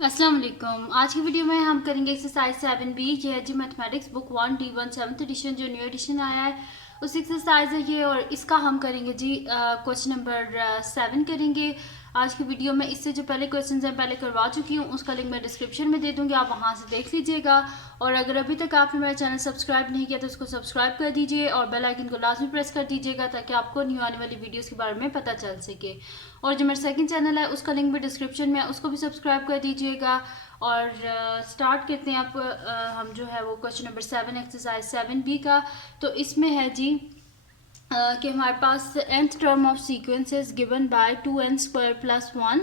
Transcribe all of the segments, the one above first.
अस्सलाम वालेकुम। आज की वीडियो में हम करेंगे एक्सरसाइज 7B। ये है जी mathematics book 1D1 7th edition, जो न्यू एडिशन आया है उस एक्सरसाइज है ये। और इसका हम करेंगे जी क्वेश्चन नंबर 7 करेंगे आज की वीडियो में। इससे जो पहले क्वेश्चन हैं पहले करवा चुकी हूँ, उसका लिंक मैं डिस्क्रिप्शन में दे दूँगी, आप वहाँ से देख लीजिएगा। और अगर अभी तक आपने मेरा चैनल सब्सक्राइब नहीं किया तो उसको सब्सक्राइब कर दीजिए और बेल आइकन को लाजमी प्रेस कर दीजिएगा ताकि आपको न्यू आने वाली वीडियोस के बारे में पता चल सके। और जो मेरा सेकंड चैनल है उसका लिंक भी डिस्क्रिप्शन में है, उसको भी सब्सक्राइब कर दीजिएगा। और स्टार्ट करते हैं आप हम जो है वो क्वेश्चन नंबर 7 एक्सरसाइज 7B का। तो इसमें है जी कि हमारे पास nth term of sequence is given by 2n² + 1।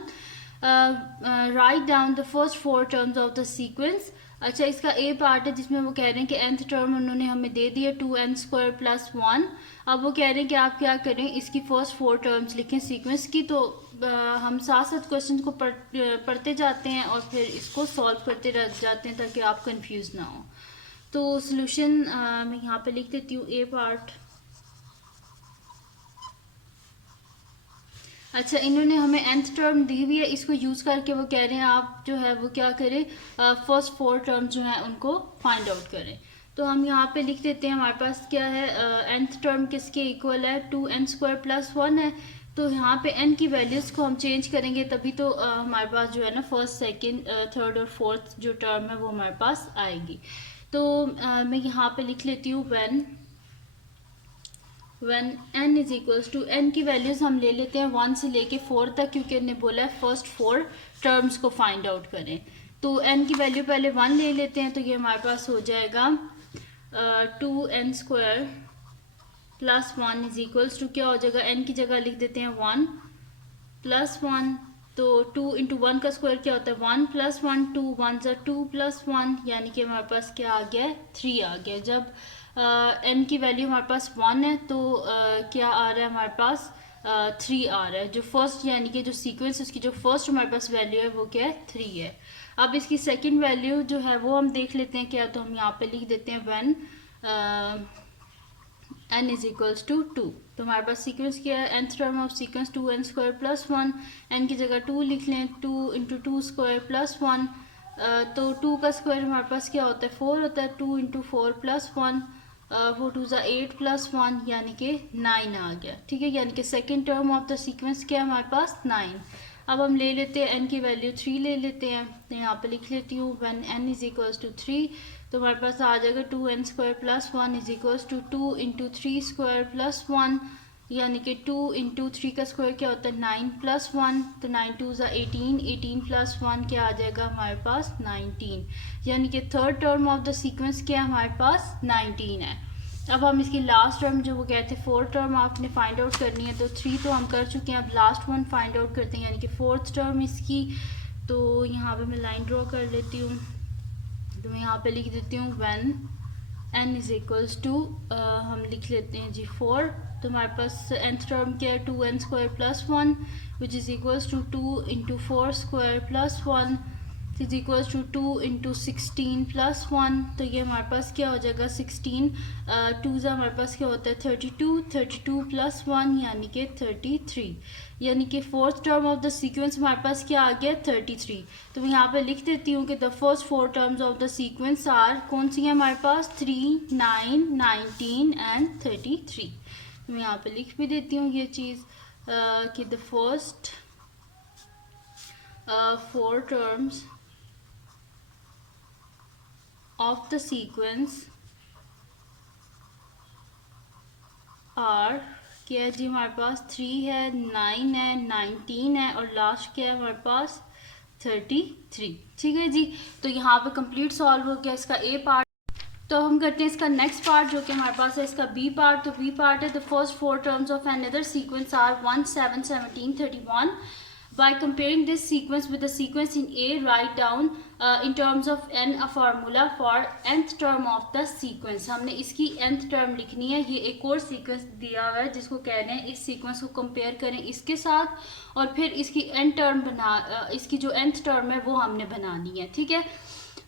Write down the first 4 terms of the sequence. अच्छा, इसका ए पार्ट है जिसमें वो कह रहे हैं कि nth टर्म उन्होंने हमें दे दिया 2n² + 1। अब वो कह रहे हैं कि आप क्या करें, इसकी फर्स्ट 4 टर्म्स लिखें सीक्वेंस की। तो हम साथ साथ क्वेश्चन को पढ़ते जाते हैं और फिर इसको सॉल्व करते रह जाते हैं ताकि आप कंफ्यूज ना हो। तो सोल्यूशन मैं यहाँ पे लिख देती हूँ ए पार्ट। अच्छा, इन्होंने हमें nth टर्म दी हुई है, इसको यूज़ करके वो कह रहे हैं आप जो है वो क्या करें, फर्स्ट 4 टर्म जो हैं उनको फाइंड आउट करें। तो हम यहाँ पे लिख देते हैं हमारे पास क्या है, nth टर्म किसके इक्वल है, 2n² + 1 है। तो यहाँ पे n की वैल्यूज़ को हम चेंज करेंगे तभी तो हमारे पास जो है ना फर्स्ट सेकंड थर्ड और फोर्थ जो टर्म है वो हमारे पास आएगी। तो मैं यहाँ पे लिख लेती हूँ when n is equals to, n की वैल्यूज़ हम ले लेते हैं 1 से लेके 4 तक, क्योंकि इन्हें बोला है फर्स्ट 4 टर्म्स को फाइंड आउट करें। तो n की वैल्यू पहले 1 ले लेते हैं, तो ये हमारे पास हो जाएगा 2n² + 1 इज इक्वल्स टू, क्या हो जाएगा, n की जगह लिख देते हैं 1 + 1। तो 2 × 1 का स्क्वायर क्या होता है, 1 + 1, 2 1 = 2 + 1, यानी कि हमारे पास क्या आ गया है, 3 आ गया। जब n की वैल्यू हमारे पास 1 है तो क्या आ रहा है हमारे पास 3 आ रहा है। जो फर्स्ट यानी कि जो सीक्वेंस उसकी जो फर्स्ट हमारे पास वैल्यू है वो क्या है, 3 है। अब इसकी सेकंड वैल्यू जो है वो हम देख लेते हैं क्या। तो हम यहाँ पे लिख देते हैं when n is equals to 2। तो हमारे पास सीक्वेंस क्या है, nth term of sequence 2n² + 1। n की जगह 2 लिख लें, 2 × 2² + 1। तो 2 का स्क्वायर हमारे पास क्या होता है, 4 होता है। 2 × 4 + 1, 4 2 = 8 + 1 यानी कि 9 आ गया। ठीक है, यानी कि second term of the sequence क्या है हमारे पास, 9। अब हम ले लेते हैं n की वैल्यू 3 ले लेते हैं। तो यहाँ पे लिख लेती हूँ when n is equals to 3। तो हमारे पास आ जाएगा 2n² + 1 इज इक्वल्स टू 2 × 3² + 1, यानी कि 2 × 3 का स्क्वायर क्या होता है, 9 + 1। तो 9 2 = 18, 18 + 1 क्या आ जाएगा हमारे पास, 19। यानी कि third term of the sequence क्या है हमारे पास, 19 है। अब हम इसकी लास्ट टर्म जो वो कहते हैं 4 टर्म आपने फाइंड आउट करनी है। तो 3 तो हम कर चुके हैं, अब लास्ट वन फाइंड आउट करते हैं यानी कि फोर्थ टर्म इसकी। तो यहाँ पे मैं लाइन ड्रॉ कर लेती हूँ। तो मैं यहाँ पे लिख देती हूँ when n is equals to, हम लिख लेते हैं जी 4। तो हमारे पास nth टर्म क्या है, 2n² + 1 which is equals to 2 × 4² + 1 is equals to 2 × 16 + 1। तो ये हमारे पास क्या हो जाएगा, 16 2 से हमारे पास क्या होता है, 32, 32 + 1 यानी कि 33। यानी कि fourth term of the sequence हमारे पास क्या आ गया, 33। तो मैं यहाँ पे लिख देती हूँ कि the first 4 terms of the sequence are, कौन सी है हमारे पास, 3, 9, 19 एंड 33। तो मैं यहाँ पे लिख भी देती हूँ ये चीज़ कि the first 4 terms of the sequence are, क्या है जी हमारे पास, 3 है, 9 है, 19 है और लास्ट क्या है हमारे पास, 33। ठीक है जी, तो यहाँ पे कंप्लीट सॉल्व हो गया इसका ए पार्ट। तो हम करते हैं इसका नेक्स्ट पार्ट जो कि हमारे पास है इसका बी पार्ट। तो बी पार्ट है the first 4 terms of another sequence are 1, 7, 17, 31। By comparing this sequence with the sequence in A, write down in terms of n a formula for nth term of the sequence। हमने इसकी nth term लिखनी है। ये एक और sequence दिया हुआ है जिसको कह रहे हैं इस सीक्वेंस को कंपेयर करें इसके साथ और फिर इसकी n टर्म इसकी जो nth टर्म है वो हमने बनानी है। ठीक है,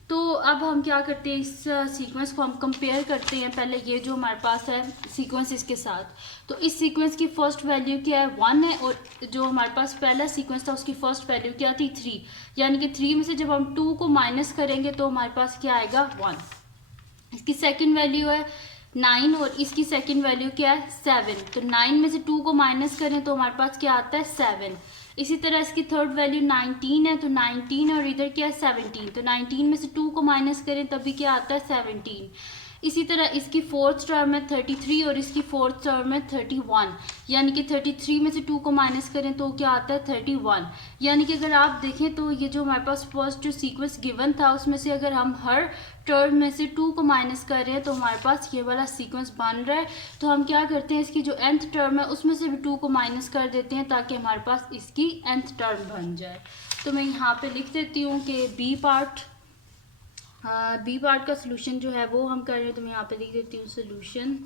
तो अब हम क्या करते हैं, इस सीक्वेंस को हम कंपेयर करते हैं। पहले ये जो हमारे पास है सीक्वेंस इसके साथ, तो इस सीक्वेंस की फर्स्ट वैल्यू क्या है 1 है, और जो हमारे पास पहला सीक्वेंस था उसकी फर्स्ट वैल्यू क्या थी 3, यानी कि 3 में से जब हम 2 को माइनस करेंगे तो हमारे पास क्या आएगा 1। इसकी सेकंड वैल्यू है 9 और इसकी सेकंड वैल्यू क्या है 7, तो 9 में से 2 को माइनस करें तो हमारे पास क्या आता है 7। इसी तरह इसकी थर्ड वैल्यू 19 है, तो 19 और इधर क्या है 17, तो 19 में से 2 को माइनस करें तभी क्या आता है 17। इसी तरह इसकी फोर्थ टर्म है 33 और इसकी फोर्थ टर्म है 31, यानी कि 33 में से 2 को माइनस करें तो क्या आता है 31। यानी कि अगर आप देखें तो ये जो हमारे पास फर्स्ट जो सीक्वेंस गिवन था उसमें से अगर हम हर टर्म में से 2 को माइनस कर रहे हैं तो हमारे पास ये वाला सीक्वेंस बन रहा है। तो हम क्या करते हैं, इसकी जो nth टर्म है उसमें से भी 2 को माइनस कर देते हैं ताकि हमारे पास इसकी nth टर्म बन जाए। तो मैं यहाँ पे लिख देती हूँ कि बी पार्ट का सोल्यूशन जो है वो हम कर रहे हैं, तो मैं यहाँ पे लिख देती हूँ सोल्यूशन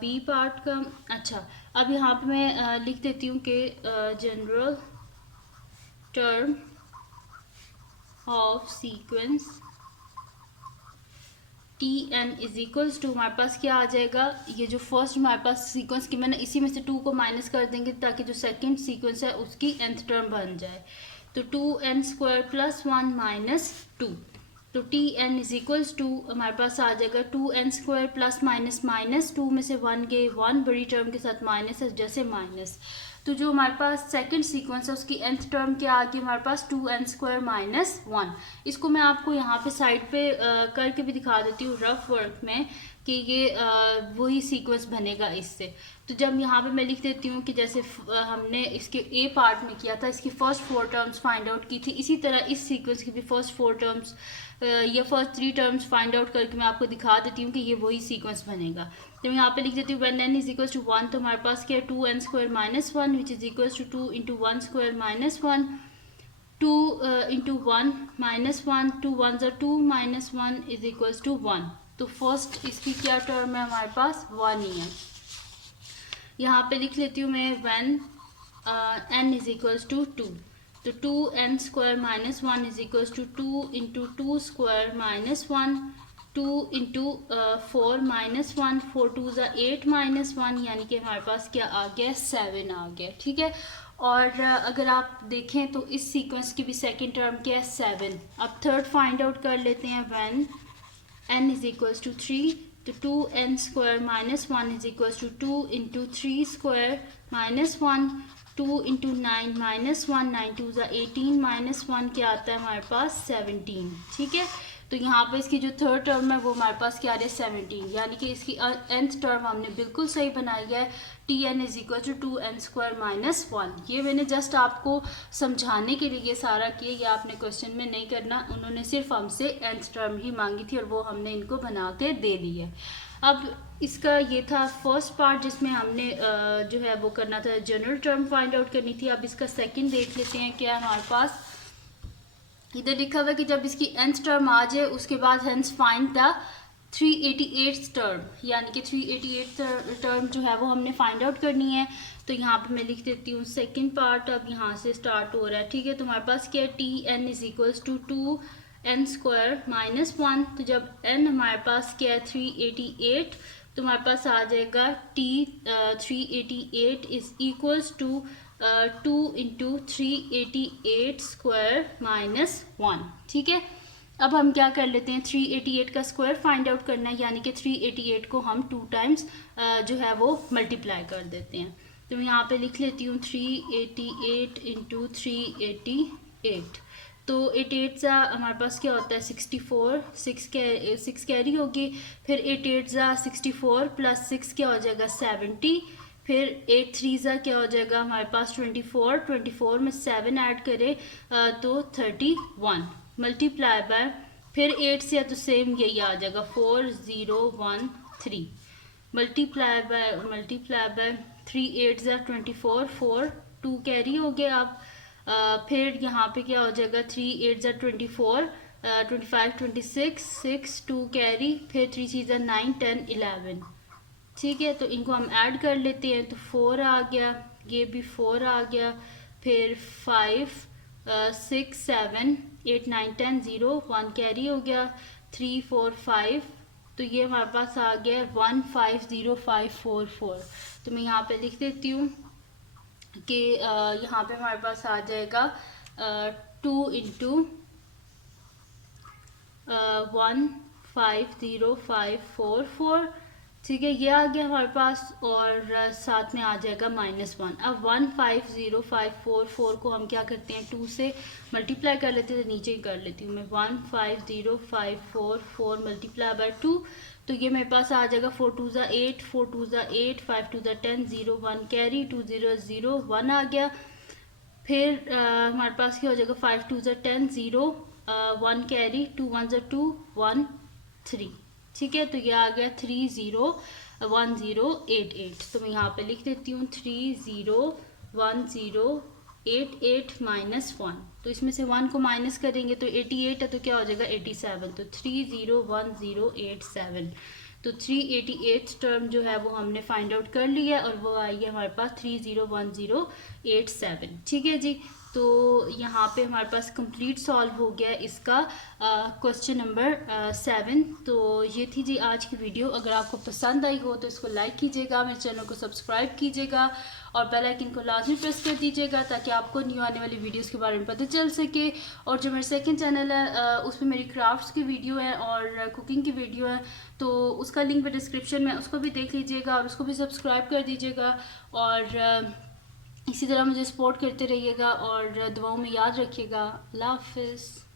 बी पार्ट का। अच्छा, अब यहाँ पे मैं लिख देती हूँ कि general term of sequence T N is equals to, हमारे पास क्या आ जाएगा, ये जो फर्स्ट हमारे पास सीक्वेंस की मैंने इसी में से 2 को माइनस कर देंगे ताकि जो सेकंड सीक्वेंस है उसकी nth टर्म बन जाए। तो 2n² + 1 - 2, तो T N is equals to हमारे पास आ जाएगा 2n² प्लस माइनस माइनस 2 में से 1 गए 1, बड़ी टर्म के साथ माइनस है जैसे माइनस। तो जो हमारे पास सेकंड सीक्वेंस है उसकी nth टर्म क्या आ गई हमारे पास 2n² - 1। इसको मैं आपको यहाँ पे साइड पे करके भी दिखा देती हूँ रफ वर्क में कि ये वही सीक्वेंस बनेगा इससे। तो जब यहाँ पे मैं लिख देती हूँ कि जैसे हमने इसके ए पार्ट में किया था, इसकी फर्स्ट 4 टर्म्स फाइंड आउट की थी, इसी तरह इस सीक्वेंस की भी फर्स्ट 4 टर्म्स या फर्स्ट 3 टर्म्स फाइंड आउट करके मैं आपको दिखा देती हूँ कि ये वही सीक्वेंस बनेगा। तो मैं यहाँ पे लिख देती हूँ when n is equals to 1, तो हमारे पास क्या है 2n² - 1 which is equals to 2 × 1² - 1, 2 × 1 - 1, 2 1s are 2 - 1 is equals to 1। तो फर्स्ट इसकी क्या टर्म है हमारे पास 1 ही है। यहाँ पे लिख लेती हूँ मैं when n is equals to 2, तो 2n² - 1 is equals to 2 × 2² - 1, 2 × 4 - 1, 4 2s are 8 - 1, यानी कि हमारे पास क्या आ गया 7 आ गया। ठीक है, और अगर आप देखें तो इस सीक्वेंस की भी सेकंड टर्म क्या है 7। अब थर्ड फाइंड आउट कर लेते हैं when n is equals to 3, तो 2n² - 1 is equals to 2 × 3² - 1, 2 × 9 - 1, 9 2s are 18 - 1 क्या आता है हमारे पास 17। ठीक है, तो यहाँ पे इसकी जो थर्ड टर्म है वो हमारे पास क्या आ रही है 17, यानी कि इसकी nth टर्म हमने बिल्कुल सही बनाई है, T N is equal to 2n² - 1। ये मैंने जस्ट आपको समझाने के लिए ये सारा किया, ये आपने क्वेश्चन में नहीं करना, उन्होंने सिर्फ हमसे nth टर्म ही मांगी थी और वो हमने इनको बना के दे दी है। अब इसका ये था फर्स्ट पार्ट जिसमें हमने जो है वो करना था जनरल टर्म फाइंड आउट करनी थी। अब इसका सेकंड देख लेते हैं क्या है हमारे पास। इधर लिखा हुआ है कि जब इसकी nth टर्म आ जाए उसके बाद hence find the 388th term, यानी कि 388th टर्म जो है वो हमने फाइंड आउट करनी है। तो यहाँ पे मैं लिख देती हूँ सेकंड पार्ट, अब यहाँ से स्टार्ट हो रहा है। ठीक है, तो हमारे पास क्या है T N is equals to 2n² - 1, तो जब n हमारे पास क्या है 388, तो हमारे पास आ जाएगा t 388 इज इक्वल्स टू 2 × 388² - 1। ठीक है, अब हम क्या कर लेते हैं 388 का स्क्वायर फाइंड आउट करना है, यानी कि 388 को हम 2 टाइम्स जो है वो मल्टीप्लाई कर देते हैं। तो मैं यहाँ पे लिख लेती हूँ 388 × 388, तो 88 सा हमारे पास क्या होता है 64, 6 कैरी होगी, फिर 88 सा 64 + 6 क्या हो जाएगा 70, फिर 8 3 सा क्या हो जाएगा हमारे पास 24, 24 में 7 ऐड करें तो 31 मल्टीप्लाई बाय, फिर 8 से तो सेम यही आ जाएगा 4013 मल्टीप्लाई बाय 3 8 सा 24, 4 2 कैरी हो गया। अब फिर यहाँ पे क्या हो जाएगा 3 8 सा 24, 25 26 6 2 कैरी, फिर 3 6 सा 9 10 11। ठीक है, तो इनको हम ऐड कर लेते हैं, तो 4 आ गया, ये भी 4 आ गया, फिर 5 6 7 8 9 10 0 1 कैरी हो गया 3 4 5 तो ये हमारे पास आ गया 150544। तो मैं यहाँ पे लिख देती हूँ कि यहाँ पे हमारे पास आ जाएगा 2 इंटू 150544। ठीक है, ये आ गया हमारे पास और साथ में आ जाएगा -1। अब 150544 को हम क्या करते हैं 2 से मल्टीप्लाई कर लेते हैं, तो नीचे ही कर लेती हूँ मैं 150544 मल्टीप्लाई बाय 2। तो ये मेरे पास आ जाएगा 4 2 ज़ा 8 4 2 ज़ा 8 5 2 ज़ा 10 0 1 कैरी 2 0 0 1 आ गया। फिर हमारे पास क्या हो जाएगा 5 2 ज़ा 10 0 1 कैरी 2 1 ज़ा 2 1 3। ठीक है, तो ये आ गया 301088। तो मैं यहाँ पे लिख देती हूँ 301088 -1। तो इसमें से 1 को माइनस करेंगे तो 88 है, तो क्या हो जाएगा 87। तो 301087। तो 388 टर्म जो है वो हमने फाइंड आउट कर लिया और वो आई है हमारे पास 301087। ठीक है जी, तो यहाँ पे हमारे पास कंप्लीट सॉल्व हो गया इसका क्वेश्चन नंबर 7। तो ये थी जी आज की वीडियो। अगर आपको पसंद आई हो तो इसको लाइक कीजिएगा, मेरे चैनल को सब्सक्राइब कीजिएगा और बेल आइकन को लाजमी प्रेस कर दीजिएगा ताकि आपको न्यू आने वाली वीडियोस के बारे में पता चल सके। और जो मेरा सेकंड चैनल है उस पर मेरी क्राफ्ट्स की वीडियो है और कुकिंग की वीडियो है, तो उसका लिंक भी डिस्क्रिप्शन में, उसको भी देख लीजिएगा और उसको भी सब्सक्राइब कर दीजिएगा। और इसी तरह मुझे सपोर्ट करते रहिएगा और दुआओं में याद रखिएगा। अल्लाह हाफिज़।